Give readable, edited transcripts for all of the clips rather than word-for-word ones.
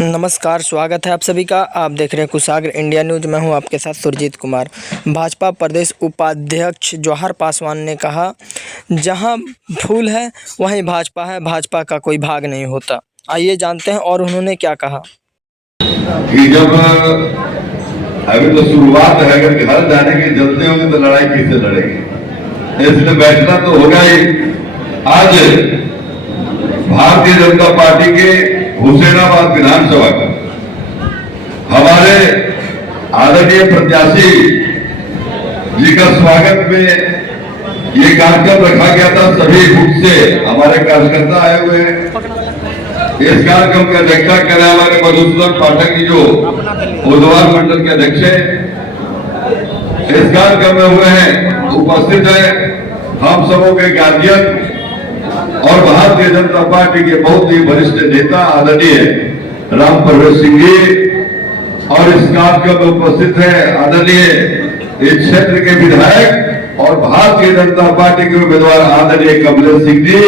नमस्कार, स्वागत है आप सभी का। आप देख रहे हैं कुशाग्र इंडिया न्यूज। मैं हूं आपके साथ सुरजीत कुमार। भाजपा प्रदेश उपाध्यक्ष जौहर पासवान ने कहा, जहां फूल है वहीं भाजपा है, भाजपा का कोई भाग नहीं होता। आइए जानते हैं और उन्होंने क्या कहा। कि जब अभी तो शुरुआत है, अगर घर जाने के जलते होंगे तो लड़ाई किससे लड़ेंगे, इसलिए बैठना तो होगा ही। आज भारतीय जनता पार्टी के हुसैनाबाद विधानसभा का हमारे आदरणीय प्रत्याशी जी का स्वागत में ये कार्यक्रम रखा गया था। सभी बूथ से हमारे कार्यकर्ता आए हुए हैं। इस कार्यक्रम की अध्यक्षता कर रहे हमारे मधुसूदन पाठक जी, जो बुधवार मंडल के अध्यक्ष है, इस कार्यक्रम में हुए हैं, उपस्थित है हम सबों के गार्जियन और भारतीय जनता पार्टी के बहुत ही वरिष्ठ नेता आदरणीय राम प्रवेश सिंह जी, और इस कार्यक्रम में उपस्थित है आदरणीय इस क्षेत्र के विधायक और भारतीय जनता पार्टी के उम्मीदवार आदरणीय कमलेश सिंह जी,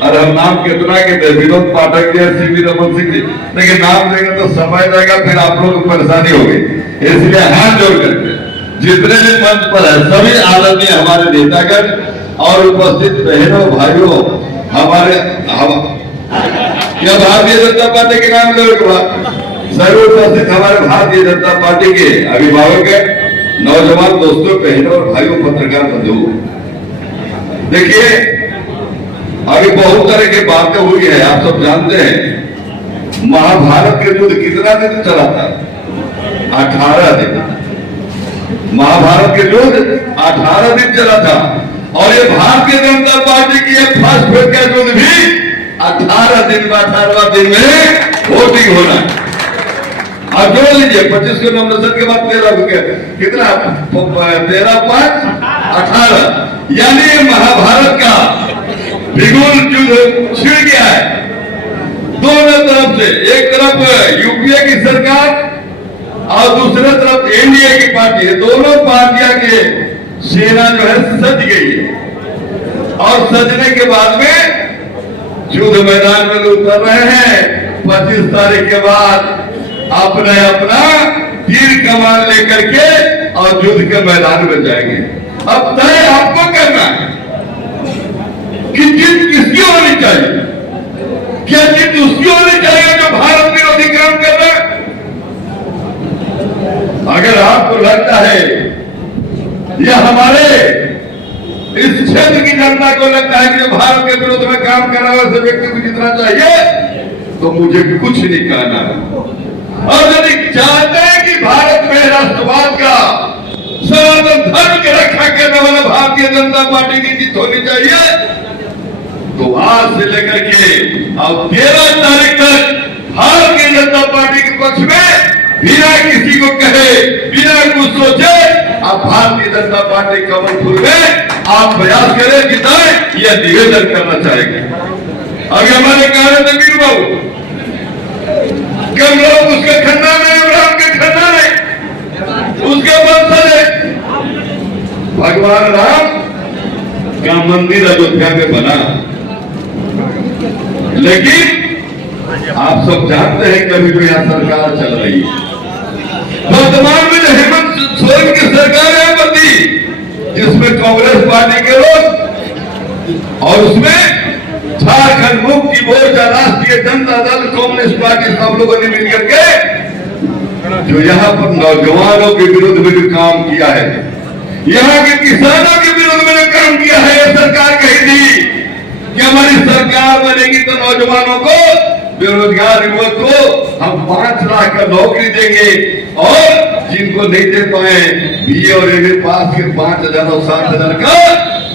और हम नाम कितना कहते हैं, विनोद पाठक जी, सीवी रमन सिंह जी, लेकिन नाम देंगे तो समय जाएगा, फिर आप लोगों को परेशानी होगी। इसलिए हाथ जोड़ करके जितने भी मंच पर है सभी आदरणीय हमारे नेतागण और उपस्थित बहनों भाइयों, हमारे क्या भारतीय जनता पार्टी के नाम लोगों के बाद सभी उपस्थित हमारे भारतीय जनता पार्टी के अभिभावक, नौजवान दोस्तों, बहनों और भाइयों, पत्रकार बंधु, देखिए अभी बहुत तरह की बातें हुई है। आप सब जानते हैं महाभारत के युद्ध कितना दिन चला था? 18 दिन। महाभारत के युद्ध 18 दिन चला था, और ये भारतीय जनता पार्टी की फर्स्ट फेज का युद्ध भी 18 दिन में, 18वां दिन में वोटिंग होना है। अब जोड़ लीजिए, 25 के नॉमिनेशन के बाद 13 हो गया, कितना 13 5 18, यानी ये महाभारत का बिगुल युद्ध छिड़ गया है दोनों तरफ से। एक तरफ यूपीए की सरकार और दूसरे तरफ एनडीए की पार्टी है। दोनों पार्टियां के सेना जो है सज गई है, और सजने के बाद में युद्ध मैदान में उतर रहे हैं। 25 तारीख के बाद अपने अपना तीर कमान लेकर के और युद्ध के मैदान में जाएंगे। अब तय आपको करना है कि जीत किसकी होनी चाहिए। क्या जीत उसकी होनी चाहिए जो भारत विरोधी काम कर रहा है? अगर आपको लगता है या हमारे इस क्षेत्र की जनता को लगता है कि जो भारत के विरोध में काम कर रहा है वैसे व्यक्ति को जीतना चाहिए, तो मुझे कुछ नहीं कहना है। और यदि चाहते हैं कि भारत में राष्ट्रवाद का, सनातन धर्म की रक्षा करने वाला भारतीय जनता पार्टी की जीत होनी चाहिए, तो आज से लेकर के अब 13 तारीख तक भारतीय जनता पार्टी के पक्ष में बिना किसी को कहे, बिना कुछ सोचे, आप भारतीय जनता पार्टी कमल फूल में आप प्रयास करें, जिताएं, यह निवेदन करना चाहेंगे। अभी हमारे कार्य थे वीर बाबू, कम लोग उसके खन्ना में, इमरान के खन्ना में, उसके वंशज है। भगवान राम का मंदिर अयोध्या में बना, लेकिन आप सब जानते हैं कि अभी जो यहाँ सरकार चल रही है, वर्तमान में जो हेमंत सोरेन की सरकार है बनी, जिसमें कांग्रेस पार्टी के लोग और उसमें झारखंड मुक्ति मोर्चा, राष्ट्रीय जनता दल, कम्युनिस्ट पार्टी, सब लोगों ने मिलकर के जो यहाँ पर नौजवानों के विरुद्ध में जो काम किया है, यहाँ के किसानों के विरुद्ध में जो काम किया है, ये सरकार कही थी कि हमारी सरकार बनेगी तो नौजवानों को, बेरोजगार युवक को हम 5 लाख का नौकरी देंगे, और जिनको नहीं दे पाए बीए और एमए पास के 5,000 और 7,000 का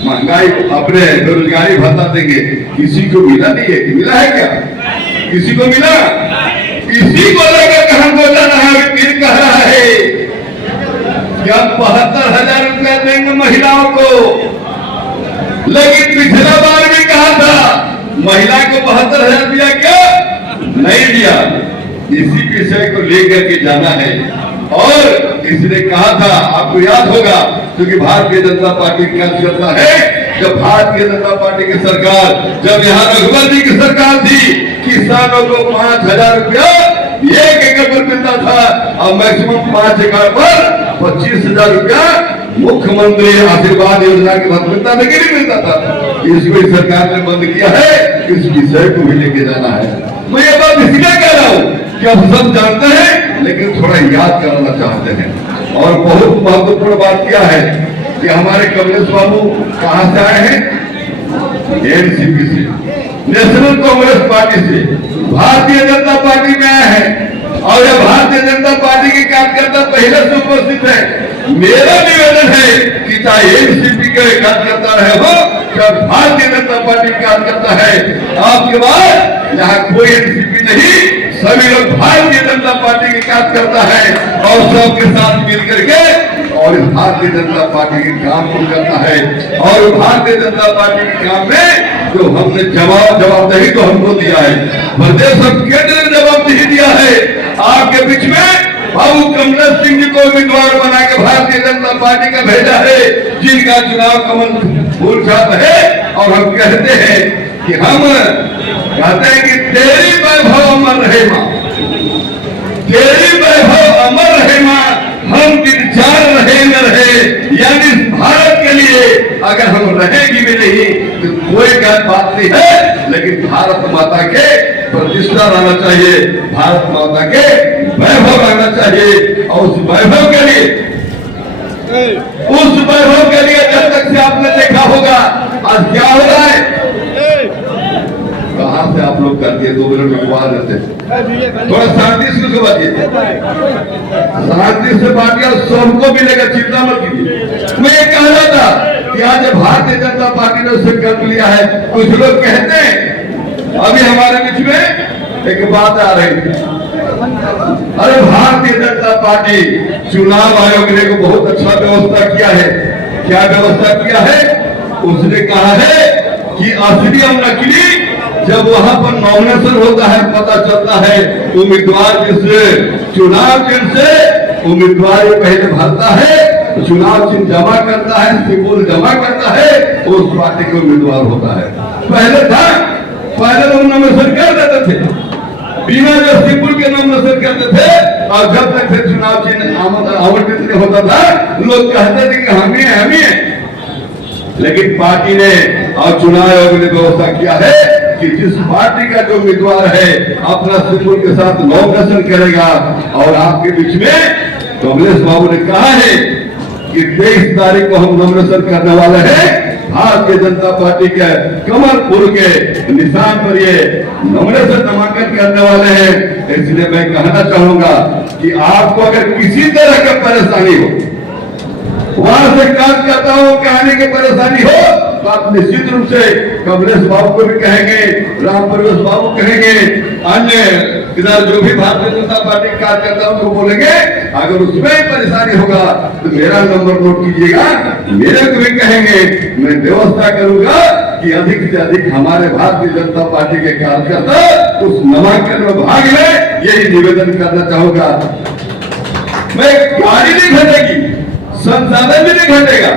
महंगाई अपने बेरोजगारी भत्ता देंगे। किसी को मिला नहीं है? मिला है क्या? किसी को मिला? इसी को लेकर हमको जाना है। फिर कह रहा है कि हम 72,000 रुपया देंगे महिलाओं को, लेकिन पिछला बार भी कहा था महिला को 72,000 रुपया क्या नहीं दिया। इसी विषय को लेकर के जाना है, और इसने कहा था, आपको याद होगा, क्योंकि भारतीय जनता पार्टी क्या करता है जब भारतीय जनता पार्टी की सरकार, जब यहाँ रघुवर जी की सरकार थी, किसानों को 5,000 रुपया 1 एकड़ पर मिलता था और मैक्सिमम 5 एकड़ पर 25,000 रुपया मुख्यमंत्री आशीर्वाद योजना के तहत मिलता था कि नहीं मिलता था। इसको इस सरकार ने बंद किया है, इस विषय को भी लेके जाना है। मैं ये बात इसलिए कह रहा हूँ कि अब सब जानते हैं लेकिन थोड़ा याद करना चाहते हैं। और बहुत महत्वपूर्ण बात क्या है कि हमारे कमलेश बाबू कहां से आए हैं? एनसीपी से, नेशनल कांग्रेस पार्टी से भारतीय जनता पार्टी में आए हैं और यह भारतीय जनता पार्टी के कार्यकर्ता पहले से उपस्थित है। मेरा निवेदन है कि चाहे एनसीपी के कार्यकर्ता रहे हो, चाहे भारतीय जनता पार्टी के कार्यकर्ता है, आपके बाद यहाँ कोई एनसीपी नहीं, सभी लोग भारतीय जनता पार्टी के कार्यकर्ता है और सबके साथ मिलकर के और इस भारतीय जनता पार्टी के काम को करना है। और भारतीय जनता पार्टी के काम में जो हमने जवाबदेही तो हमको दिया है, प्रदेश और केंद्र ने जवाबदेही दिया है। आपके बीच में बाबू कमलेश सिंह जी को उम्मीदवार बना के भारतीय जनता पार्टी का भेजा है, जिनका चुनाव कमल फूल छाप है। और हम कहते हैं कि हम कहते हैं कि तेरी वैभव अमर रहे मां, तेरी वैभव अमर रहे मां, हम दिन जान रहे न रहे, यानी भारत के लिए अगर हम रहेगी भी नहीं तो कोई गलत बात नहीं है, लेकिन भारत माता के प्रतिष्ठा रहना चाहिए, भारत माता के वैभव रहना चाहिए। और उस वैभव के लिए जब तक से आपने देखा होगा आज क्या हो रहा है, कहां से आप लोग करते 2 मिनट में आवाज देते, थोड़ा शांति से बातिए, शांति से बातिए और सबको मिलेगा, चिंता मत कीजिए। मैं ये कह रहा था कि आज भारतीय जनता पार्टी ने संकल्प लिया है। कुछ लोग कहते हैं, अभी हमारे बीच में एक बात आ रही थी, अरे भारतीय जनता पार्टी चुनाव आयोग ने को बहुत अच्छा व्यवस्था किया है। क्या व्यवस्था किया है? उसने कहा है कि असली और नकली जब वहां पर नॉमिनेशन होता है पता चलता है, उम्मीदवार जिस चुनाव चिन्ह से उम्मीदवार पहले भरता है, चुनाव चिन्ह जमा करता है, सिंबल जमा करता है, उस पार्टी के उम्मीदवार होता है। पहले लोग नॉमिनेशन कर देते थे, बिना जो सिंबल के नॉमिनेशन करते थे, और जब तक से चुनाव चिन्ह आवंटित नहीं होता था, लोग कहते थे कि हम ही हैं। लेकिन पार्टी ने और चुनाव आयोग ने व्यवस्था किया है कि जिस पार्टी का जो उम्मीदवार है अपना सिंबल के साथ नॉमिनेशन करेगा। और आपके बीच में कमलेश बाबू ने कहा है कि 23 तारीख को हम नॉमिनेशन करने वाले हैं, भारतीय जनता पार्टी के कमलपुर के निशान पर ये नॉमिनेशन नामांकन करने वाले हैं। इसलिए मैं कहना चाहूंगा कि आपको अगर किसी तरह का परेशानी हो, वहां से कार्यकर्ताओं के आने की परेशानी हो, तो आप निश्चित रूप से कमलेश बाबू को भी कहेंगे, राम प्रवेश बाबू कहेंगे, अन्य इधर जो भी भारतीय जनता पार्टी के कार्यकर्ताओं को बोलेंगे। अगर उसमें परेशानी होगा तो मेरा नंबर नोट कीजिएगा, मेरे को भी कहेंगे, मैं व्यवस्था करूंगा कि अधिक से अधिक हमारे भारतीय जनता पार्टी के कार्यकर्ता उस नामांकन में भाग ले। यही निवेदन करना चाहूंगा। मैं गाड़ी नहीं घटेगी, संसाधन भी नहीं घटेगा,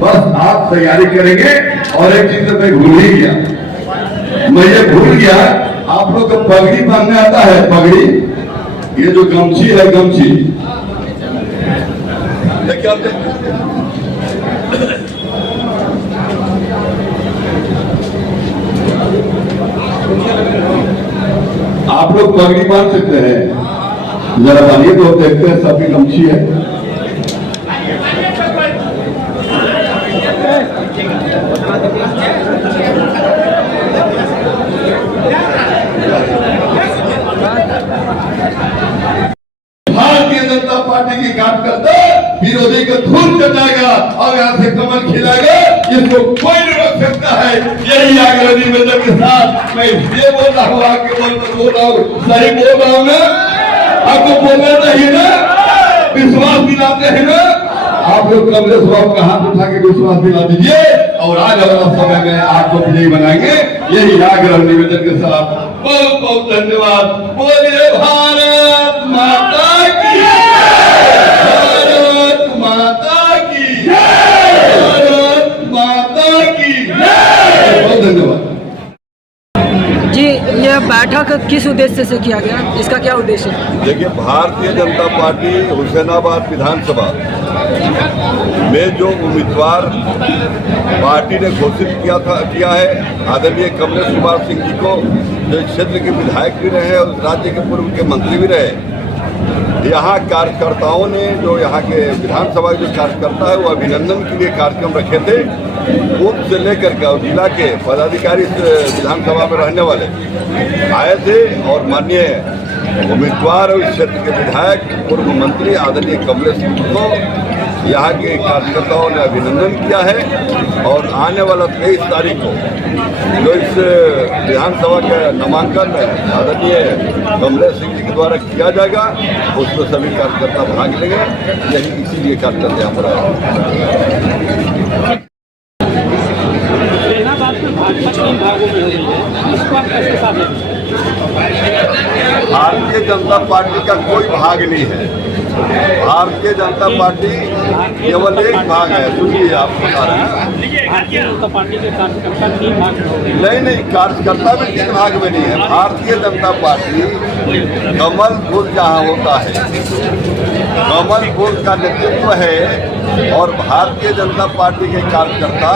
बस आप तैयारी करेंगे। और एक चीज तो मैं भूल ही गया, मैं ये भूल गया, आप लोग को पगड़ी बांधने आता है? पगड़ी, ये जो गमछी है, गमछी आप लोग पगड़ी बांध सकते हैं? जरा बांधिए तो देखते हैं, सबकी गमछी है। भारतीय जनता पार्टी की कार्यकर्ता विरोधी को धूल चटाएगा और यहाँ से कमल खिलाएगा, इसको कोई नहीं रोक सकता है। यही आग्रह निवेदन के साथ मैं ये बोल रहा हूँ, आपके मन में बोल रहा हूँ, सही बोल रहा हूँ ना? आपको बोलना चाहिए ना, विश्वास दिलाते हैं ना? आप लोग कमलेश बाबू का हाथ उठा के विश्वास दिला दीजिए और आज वाला समय में आपको विजयी बनाएंगे। यही आग्रह निवेदन के साथ बहुत बहुत धन्यवाद। बोलिए भारत माता की, भारत माता की, भारत माता की। किस उद्देश्य से किया गया, इसका क्या उद्देश्य है? देखिए, भारतीय जनता पार्टी हुसैनाबाद विधानसभा में जो उम्मीदवार पार्टी ने घोषित किया है, आदरणीय कमलेश कुमार सिंह जी को, जो इस क्षेत्र के विधायक भी रहे और राज्य के पूर्व के मंत्री भी रहे, यहाँ कार्यकर्ताओं ने, जो यहाँ के विधानसभा के जो कार्यकर्ता है, वो अभिनंदन के लिए कार्यक्रम रखे थे। बूथ से लेकर के और जिला के पदाधिकारी इस विधानसभा में रहने वाले आए थे और माननीय उम्मीदवार और इस क्षेत्र के विधायक पूर्व मंत्री आदरणीय कमलेश सिंह को यहाँ के कार्यकर्ताओं ने अभिनंदन किया है। और आने वाला 23 तारीख को जो इस विधानसभा के नामांकन में आदरणीय कमलेश सिंह जी के द्वारा किया जाएगा, उसमें सभी कार्यकर्ता भाग लेंगे। यही इसीलिए कार्यकर्ता यहाँ पर आए। भारतीय जनता पार्टी का कोई भाग नहीं है। भारतीय जनता पार्टी केवल एक भाग है। सुनिए, आप बता रहे हैं भारतीय जनता पार्टी के कार्यकर्ता 3 भाग नहीं, कार्यकर्ता भी 3 भाग में नहीं है। भारतीय जनता पार्टी कमल फूल जहाँ होता है, कमल फूल का नेतृत्व है। और भारतीय जनता पार्टी के कार्यकर्ता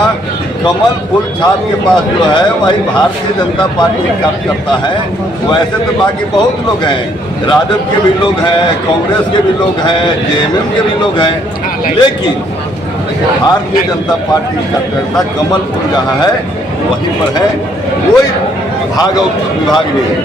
कमल फूल छाप के पास जो है, वही भारतीय जनता पार्टी के कार्यकर्ता है। वैसे तो बाकी बहुत लोग हैं, राजद के भी लोग हैं, कांग्रेस के भी लोग हैं, जेएमएम के भी लोग हैं, लेकिन भारतीय जनता पार्टी का कार्यकर्ता कमल फूल जहाँ है वहीं पर है। कोई भाग और विभाग नहीं है।